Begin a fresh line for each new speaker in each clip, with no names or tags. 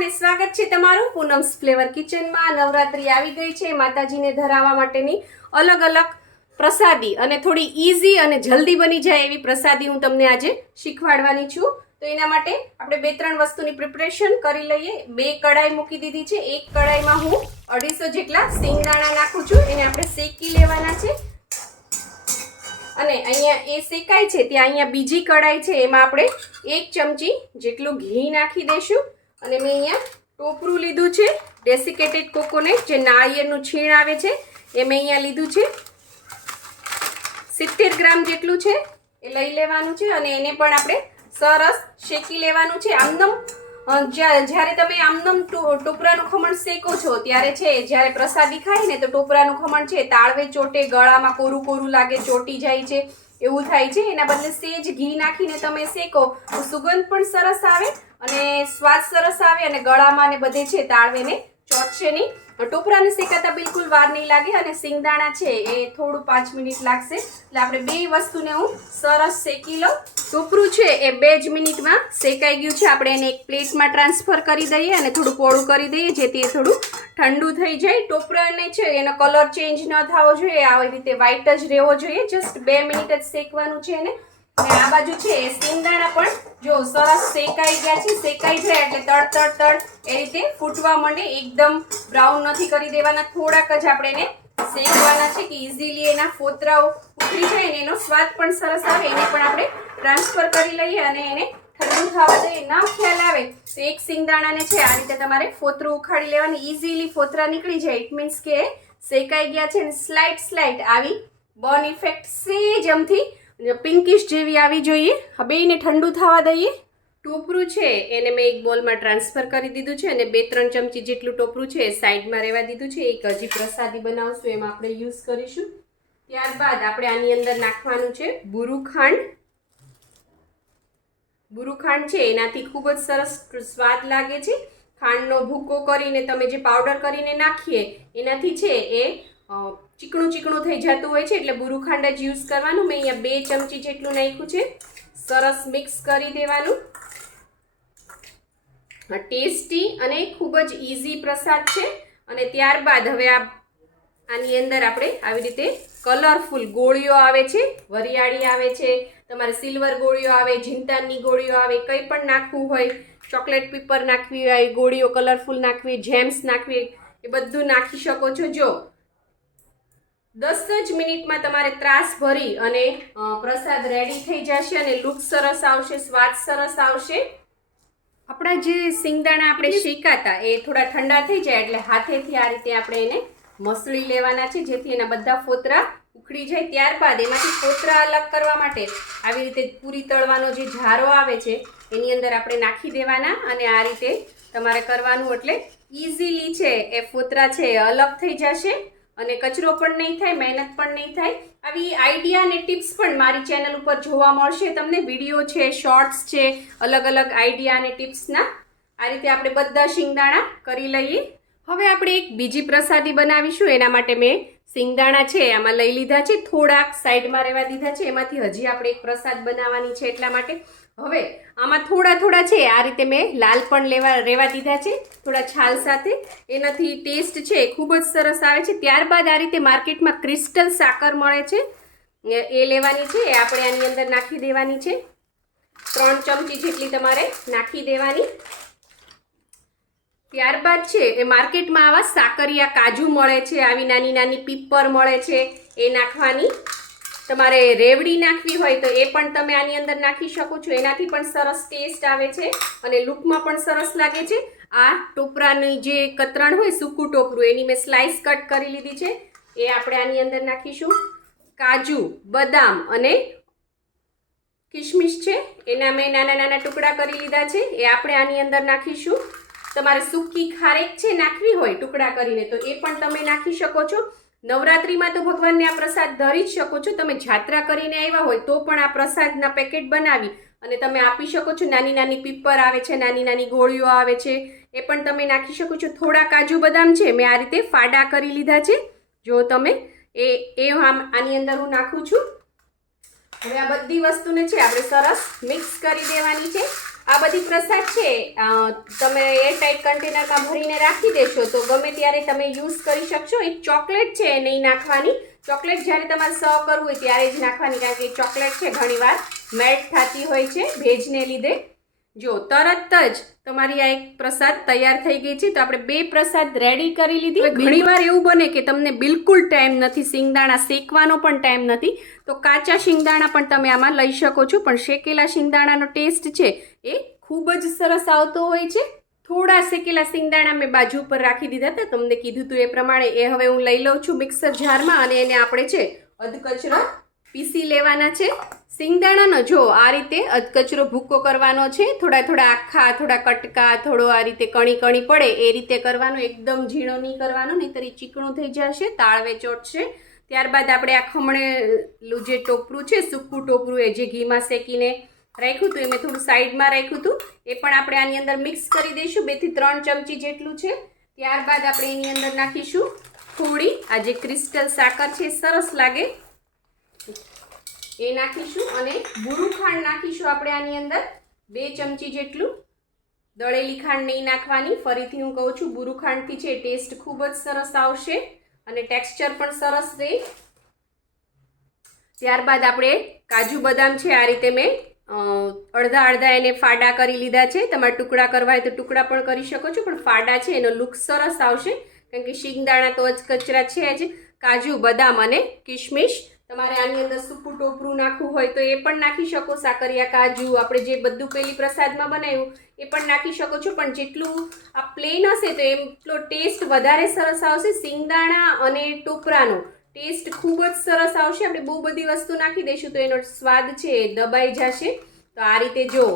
અને સ્વાગત છે તમારું પૂનમ્સ ફ્લેવર કિચનમાં. નવરાત્રી આવી ગઈ છે. માતાજીને ધરાવવા માટેની અલગ અલગ પ્રસાદી અને થોડી ઈઝી અને જલ્દી બની જાય એવી પ્રસાદી હું તમને આજે શીખવાડવાની છું. તો એના માટે આપણે બે ત્રણ વસ્તુની પ્રિપરેશન કરી લઈએ. બે કડાઈ મૂકી દીધી છે. એક કડાઈમાં હું અઢીસો જેટલા સિંગદાણા નાખું છું. એને આપણે શેકી લેવાના છે. અને અહીંયા એ શેકાય છે. ત્યાં અહીંયા બીજી કડાઈ છે. એમાં આપણે એક ચમચી જેટલું ઘી નાખી દઈશું. અને મેં અહીંયા ટોપરું લીધું છે, ડેસિકેટેડ કોકોનેટ, જે નાળિયેરનું છીણ આવે છે, એ મેં અહીંયા લીધું છે. સિત્તેર ગ્રામ જેટલું છે, એ લઈ લેવાનું છે અને એને પણ આપણે સરસ શેકી લેવાનું છે. આમદમ જ્યારે તમે આમદમ ટોપરાનું ખમણ શેકો છો, ત્યારે છે, જ્યારે પ્રસાદી ખાય ને તો ટોપરાનું ખમણ છે, તાળવે ચોટે, ગળામાં કોરું કોરું લાગે, ચોટી જાય છે. એવું થાય છે. એના બદલે સેજ, ઘી નાખીને તમે શેકો, તો સુગંધ પણ સરસ આવે અને સ્વાદ સરસ આવે અને ગળામાં ને બધે છે તાળવેને ચોટશે નહીં ટોપરાને શેકાતા બિલકુલ વાર નહીં લાગે અને સિંગદાણા છે એ થોડું પાંચ મિનિટ લાગશે. એટલે આપણે બે વસ્તુને હું સરસ શેકી લઉં. ટોપરું છે એ બે જ મિનિટમાં શેકાઈ ગયું છે. આપણે એને એક પ્લેટમાં ટ્રાન્સફર કરી દઈએ અને થોડું પોળું કરી દઈએ જેથી એ થોડું ઠંડુ થઈ જાય. ટોપરાને છે એનો કલર ચેન્જ ન થવો જોઈએ. આવી રીતે વ્હાઈટ જ રહેવો જોઈએ. જસ્ટ બે મિનિટ જ શેકવાનું છે એને. અને આ બાજુ છે એ સિંગદાણા પણ. જો સરસ શેકાઈ ગયા છે, શેકાઈ જાય એટલે તડ તડ તડ એ રીતે ફૂટવા માંડે. એકદમ બ્રાઉન નથી કરી દેવાના, થોડાક જ આપણે એને શેકવાના છે કે ઇઝીલી એના ફોતરાઓ ઉતરી જાય ને એનો સ્વાદ પણ સરસ આવે. એને પણ આપણે ટ્રાન્સફર કરી લઈએ અને એને ઠંડુ થવા દઈએ. ના ખ્યાલ આવે તો એક સિંગદાણાને છે આ રીતે તમારે ફોતરું ઉખાડી લેવાની. ઇઝીલી ફોતરા નીકળી જાય. ઇટ મીન્સ કે શેકાઈ ગયા છે અને સ્લાઇટ સ્લાઇટ આવી બર્ન ઇફેક્ટ સેજ અમથી પિંકિશ જેવી આવી જોઈએ. હવે એને ઠંડુ થવા દઈએ. ટોપરું છે, એને મેં એક બોલમાં ટ્રાન્સફર કરી દીધું છે અને બે ત્રણ ચમચી જેટલું ટોપરું છે, એ સાઈડમાં રહેવા દીધું છે. એક હજી પ્રસાદી બનાવશું, એમાં આપણે યુઝ કરીશું. ત્યારબાદ આપણે આની અંદર નાખવાનું છે બુરુ ખાંડ બુરુ ખાંડ છે, એનાથી ખૂબ જ સરસ સ્વાદ લાગે છે. ખાંડનો ભૂકો કરીને તમે જે પાવડર કરીને નાખીએ, એનાથી છે એ ચીકણું ચીકણું થઈ જતું હોય છે એટલે બુરુ જ યુઝ કરવાનું. મેં અહીંયા બે ચમચી જેટલું નાખ્યું છે. સરસ મિક્સ કરી દેવાનું. ટેસ્ટી અને ખૂબ જ ઇઝી પ્રસાદ છે. અને ત્યારબાદ હવે આ, આની અંદર આપણે આવી રીતે કલરફુલ ગોળીઓ આવે છે. વરિયાળી આવે છે, તમારે સિલ્વર ગોળીઓ આવે જીંતાનની ગોળીઓ આવે, કંઈ પણ નાખવું હોય ચોકલેટ પીપર નાખવી હોય, ગોળીઓ કલરફુલ નાખવી જેમ્સ નાખવી એ બધું નાખી શકો છો. જો દસ જ મિનિટમાં તમારે ત્રાસ ભરી અને પ્રસાદ રેડી થઈ જશે અને લુક સરસ આવશે સ્વાદ સરસ આવશે. આપણા જે સિંગદાણા આપણે શેકાતા એ થોડા ઠંડા થઈ જાય એટલે હાથેથી આ રીતે આપણે એને મસળી લેવાના છે જેથી એના બધા ફોતરા ઉખડી જાય. ત્યારબાદ એમાંથી ફોતરા અલગ કરવા માટે આવી રીતે પૂરી તળવાનો જે ઝારો આવે છે એની અંદર આપણે નાખી દેવાના અને આ રીતે તમારે કરવાનું એટલે ઇઝીલી છે એ ફોતરા છે એ અલગ થઈ જશે. અને કચરો પણ નહીં થાય, મહેનત પણ નહીં થાય. આવી આઈડિયા અને ટિપ્સ પણ મારી ચેનલ ઉપર જોવા મળશે. તમને વીડિયો છે, શોર્ટ્સ છે, અલગ અલગ આઈડિયા અને ટિપ્સના. આ રીતે આપણે બધા શિંગદાણા કરી લઈએ. હવે આપણે એક બીજી પ્રસાદી બનાવીશું. એના માટે મેં સિંગદાણા છે આમાં લઈ લીધા છે. થોડાક સાઈડમાં રહેવા દીધા છે. એમાંથી હજી આપણે એક પ્રસાદ બનાવવાની છે એટલા માટે. હવે આમાં થોડા થોડા છે, આ રીતે મેં લાલ પણ લેવા રહેવા દીધા છે, થોડા છાલ સાથે. એનાથી ટેસ્ટ છે ખૂબ જ સરસ આવે છે. ત્યારબાદ આ રીતે માર્કેટમાં ક્રિસ્ટલ સાકર મળે છે. એ લેવાની છે, એ આપણે આની અંદર નાખી દેવાની છે. ત્રણ ચમચી જેટલી તમારે નાખી દેવાની. ત્યારબાદ છે, એ માર્કેટમાં આવા સાકરિયા કાજુ મળે છે, આવી નાની નાની પીપર મળે છે, એ નાખવાની. તમારે રેવડી નાખવી હોય તો એ પણ તમે આની અંદર નાખી શકો છો. એનાથી પણ સરસ ટેસ્ટ આવે છે અને લુકમાં પણ સરસ લાગે છે. આ ટોપરાની જે કતરણ હોય સૂકું ટોપરું, એની મેં સ્લાઇસ કટ કરી લીધી છે. એ આપણે આની અંદર નાખીશું. કાજુ, બદામ અને કિશમિશ છે. એના મેં નાના નાના ટુકડા કરી લીધા છે. એ આપણે આની અંદર નાખીશું. તમારે સૂકી ખારેક છે નાખવી હોય ટુકડા કરીને તો એ પણ તમે નાખી શકો છો. નવરાત્રિમાં તો ભગવાનને આ પ્રસાદ ધરી જ શકો છો. તમે જાત્રા કરીને આવ્યા હોય તો પણ આ પ્રસાદના પેકેટ બનાવી અને તમે આપી શકો છો. નાની નાની પીપર આવે છે, નાની નાની ગોળીઓ આવે છે, એ પણ તમે નાખી શકો છો. થોડા કાજુ બદામ છે, મેં આ રીતે ફાડા કરી લીધા છે. જો તમે એ એ આમ આની અંદર હું નાખું છું. હવે આ બધી વસ્તુને છે, આપણે સરસ મિક્સ કરી દેવાની છે. આ બધી પ્રસાદ છે તમે એર ટાઈટ કન્ટેનરમાં ભરીને રાખી દેશો તો ગમે ત્યારે તમે યુઝ કરી શકશો. એક ચોકલેટ છે નહીં નાખવાની. ચોકલેટ જ્યારે તમારે સર્વ કરવું હોય ત્યારે જ નાખવાની કારણ કે ચોકલેટ છે, ઘણીવાર મેલ્ટ થતી હોય છે, ભેજને લીધે. જો તરત જ તમારી આ એક પ્રસાદ તૈયાર થઈ ગઈ છે તો આપણે બે પ્રસાદ રેડી કરી લીધી. ઘણીવાર એવું બને કે તમને બિલકુલ ટાઈમ નથી શિંગદાણા શેકવાનો પણ ટાઈમ નથી. તો કાચા શિંગદાણા પણ તમે આમાં લઈ શકો છો પણ શેકેલા શિંગદાણાનો ટેસ્ટ છે એ ખૂબ જ સરસ આવતો હોય છે. થોડા શેકેલા શિંગદાણા મેં બાજુ પર રાખી દીધા હતા. તમને કીધું હતું એ પ્રમાણે એ હવે હું લઈ લઉં છું મિક્સર જારમાં અને એને આપણે છે અધકચરો પીસી લેવાના છે. સિંગદાણાનો જો આ રીતે અધકચરો ભૂકો કરવાનો છે, થોડા થોડા આખા, થોડા કટકા, થોડો આ રીતે કણી કણી પડે, એ રીતે કરવાનો, એકદમ ઝીણો નહીં કરવાનો, નહીંતર એ ચીકણું થઈ જશે, તાળવે ચોટશે. ત્યારબાદ આપણે આ ખમણેલું જે ટોપરું છે, સૂકું ટોપરું એ જે ઘીમાં શેકીને રાખ્યું હતું એ મેં થોડું સાઈડમાં રાખ્યું હતું, એ પણ આપણે આની અંદર મિક્સ કરી દઈશું બેથી ત્રણ ચમચી જેટલું છે. ત્યારબાદ આપણે એની અંદર નાખીશું થોડી, આ જે ક્રિસ્ટલ સાકર છે સરસ લાગે. એ નાખીશું અને બુરું ખાંડ નાખીશું આપણે આની અંદર. બે ચમચી જેટલું. દળેલી ખાંડ નહીં નાખવાની. ફરીથી હું કહું છું બુરું ખાંડથી છે ટેસ્ટ ખૂબ જ સરસ આવશે અને ટેક્સચર પણ સરસ રહે. ત્યારબાદ આપણે કાજુ બદામ છે, આ રીતે મેં અડધા અડધા એને ફાડા કરી લીધા છે. તમારે ટુકડા કરવા હોય તો ટુકડા પણ કરી શકો છો, પણ ફાડા છે એનો લુક સરસ આવશે. કારણ કે શિંગદાણા તો જ કચરા છે જ. કાજુ બદામ અને કિશમિશ તમારે આની અંદર સૂકું ટોપરું નાખવું હોય તો એ પણ નાખી શકો, સાકરિયા, કાજુ, આપણે જે બધું પેલી પ્રસાદમાં બનાવ્યું, એ પણ નાખી શકો છો. પણ જેટલું આ પ્લેન હશે તો એટલો ટેસ્ટ વધારે સરસ આવશે સિંગદાણા અને ટોપરાનો. ટેસ્ટ ખૂબ જ સરસ આવશે. આપણે બહુ બધી વસ્તુ નાખી દઈશું તો એનો સ્વાદ છે એ દબાઈ જશે. તો આ રીતે જો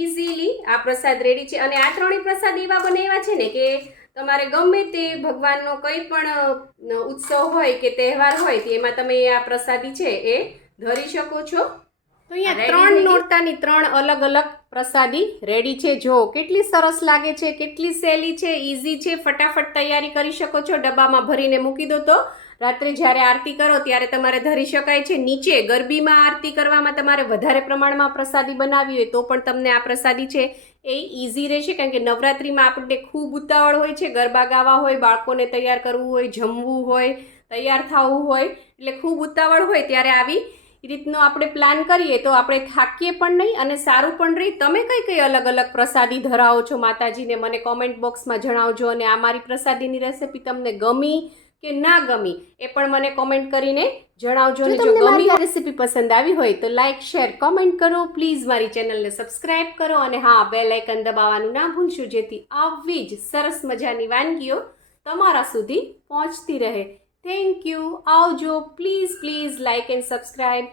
ઇઝીલી આ પ્રસાદ રેડી છે. અને આ ત્રણેય પ્રસાદ એવા બનાવ્યા છે ને કે તમારે ગમે તે ભગવાનનો કંઈ પણ ઉત્સવ હોય કે તહેવાર હોય તો એમાં તમે આ પ્રસાદી છે એ ધરી શકો છો. તો અહીંયા ત્રણ નોરતાની ત્રણ અલગ અલગ પ્રસાદી રેડી છે. જો કેટલી સરસ લાગે છે, કેટલી સહેલી છે ઇઝી છે, ફટાફટ તૈયારી કરી શકો છો. ડબ્બામાં ભરીને મૂકી દો તો રાત્રે જ્યારે આરતી કરો ત્યારે તમારે ધરી શકાય છે. નીચે ગરબીમાં આરતી કરવામાં તમારે વધારે પ્રમાણમાં પ્રસાદી બનાવી હોય તો પણ તમને આ પ્રસાદી છે એ ઇઝી રહેશે. કારણ કે નવરાત્રિમાં આપણને ખૂબ ઉતાવળ હોય છે. ગરબા ગાવા હોય, બાળકોને તૈયાર કરવું હોય, જમવું હોય, તૈયાર થવું હોય, એટલે ખૂબ ઉતાવળ હોય ત્યારે આવી રીતનો આપણે પ્લાન કરીએ તો આપણે થાકીએ પણ નહીં અને સારું પણ રહી. તમે કઈ કઈ અલગ અલગ પ્રસાદી ધરાવો છો માતાજીને? મને કોમેન્ટ બોક્સમાં જણાવજો અને આ મારી પ્રસાદીની રેસિપી તમને ગમી કે ના ગમી એ પણ મને કોમેન્ટ કરીને જણાવજો અને જો ગમી રેસીપી પસંદ આવી હોય તો લાઇક શેર કોમેન્ટ કરો. પ્લીઝ મારી ચેનલને સબસ્ક્રાઇબ કરો અને હા બેલ આઇકન દબાવવાનું ના ભૂલશો જેથી આવી જ સરસ મજાની વાનગીઓ તમારા સુધી પહોંચતી રહે. Thank you. Aujo, please, please like and subscribe.